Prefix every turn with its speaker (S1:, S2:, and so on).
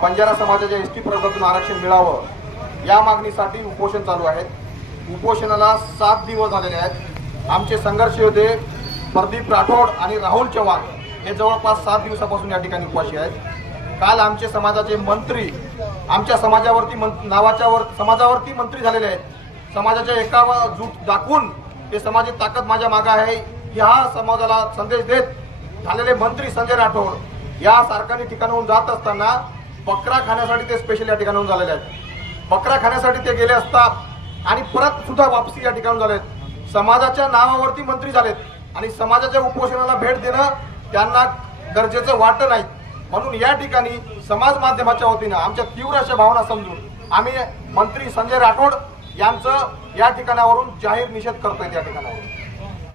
S1: पंजारा समाजाचे समाजाच्या S T प्रवर्गातून आरक्षण मिळावं या मागणीसाठी उपोषण चालू आहे उपोषणाला सात दिवस झालेले आहेत. आमचे संघर्ष होते प्रदीप राठोड आणि राहुल चव्हाण हे जवळपास सात दिवसापासून या ठिकाणी उपाशी आहेत. काल आमचे समाजाचे मंत्री आमच्या समाजावरती मं नावाच्या वर समाजावरती मंत्री झालेले आहेत. समाजाच्या एकावर जूट दाखवून ते समाजी ताकद माझ्या मागे आहे. ह्या समाजाला संदेश देत झालेले मंत्री संजय राठोड या सारखानी ठिकाणाहून जात असताना बकरा खाण्यासाठी ते स्पेशल या ठिकाणाहून झालेले आहेत. बकरा खाण्यासाठी ते गेले असतात आणि परत सुद्धा वापसी या ठिकाणून झालेत. समाजाच्या नावावरती मंत्री झालेत आणि समाजाच्या उपोषणाला भेट देणं त्यांना गरजेचं वाटत नाही. म्हणून या ठिकाणी समाज माध्यमाच्या वतीनं आमच्या तीव्र अशा भावना समजून आम्ही मंत्री संजय राठोड यांचं या ठिकाणावरून जाहीर निषेध करतोय त्या ठिकाणावरून.